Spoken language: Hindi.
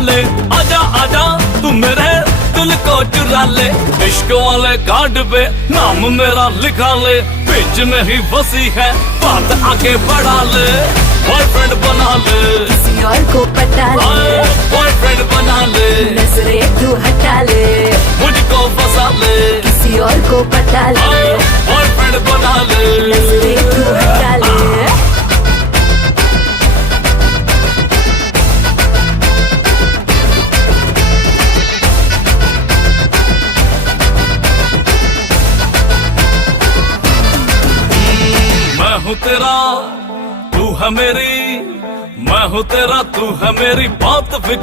ले, आजा आजा तू मेरे दिल को चुरा ले। इश्क वाले कार्ड पे नाम मेरा लिखा ले, बीच में ही फंसी है बात आगे बढ़ा ले। बॉयफ्रेंड बना ले, किसी और को पटा ले, बॉयफ्रेंड बना ले, नजरें तू हटा ले, मुझको फंसा ले, किसी और को पटा ले, बॉयफ्रेंड बना ले। नजरें तू हटा ले। मैं हूँ तेरा तू है मेरी, मैं हूँ तेरा तू है मेरी, बात फिक्स